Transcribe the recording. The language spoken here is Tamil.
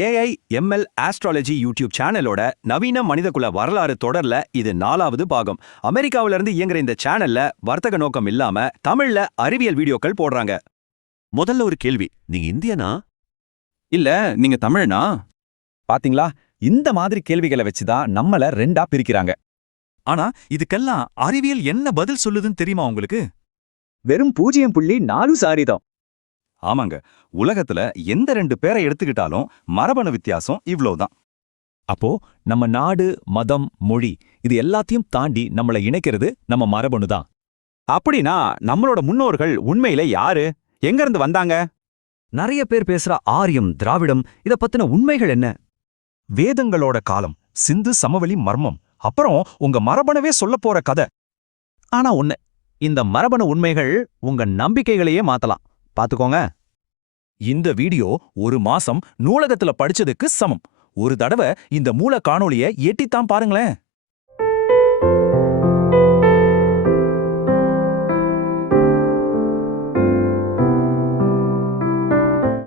ஏஐ எம்எல் ஆஸ்ட்ராலஜி யூடியூப் சேனலோட நவீன மனிதகுல வரலாறு தொடர்ல இது 4வது பாகம். அமெரிக்காவில இருந்து இயங்குற இந்த சேனல்ல வர்த்தக நோக்கம் இல்லாம தமிழ்ல அறிவியல் வீடியோக்கள் போடுறாங்க. முதல்ல ஒரு கேள்வி, நீங்க இந்தியனா? இல்ல, நீங்க தமிழனா? பாத்தீங்களா, இந்த மாதிரி கேள்விகளை வச்சுதான் நம்மள ரெண்டா பிரிக்கிறாங்க. ஆனா இதுக்கெல்லாம் அறிவியல் என்ன பதில் சொல்லுதுன்னு தெரியுமா உங்களுக்கு? வெறும் 0.4 ஆமாங்க, உலகத்துல எந்த 2 பேரை எடுத்துக்கிட்டாலும் மரபணு வித்தியாசம் இவ்ளோதான். அப்போ நம்ம நாடு, மதம், மொழி இது எல்லாத்தையும் தாண்டி நம்மள இணைக்கிறது நம்ம மரபணு தான். அப்படின்னா நம்மளோட முன்னோர்கள் உண்மையில யாரு? எங்க இருந்து வந்தாங்க? நிறைய பேர் பேசுற ஆரியம், திராவிடம் இத பத்தின உண்மைகள் என்ன? வேதங்களோட காலம், சிந்து சமவெளி மர்மம், அப்புறம் உங்க மரபணவே சொல்லப் போற கதை. ஆனா ஒண்ணு, இந்த மரபணு உண்மைகள் உங்க நம்பிக்கைகளையே மாத்தலாம். பாத்துக்கோங்க. இந்த வீடியோ 1 மாசம் நூலகத்துல படிச்சதுக்கு சமம். ஒரு தடவை இந்த மூல காணொளிய எட்டித்தான் பாருங்களேன்.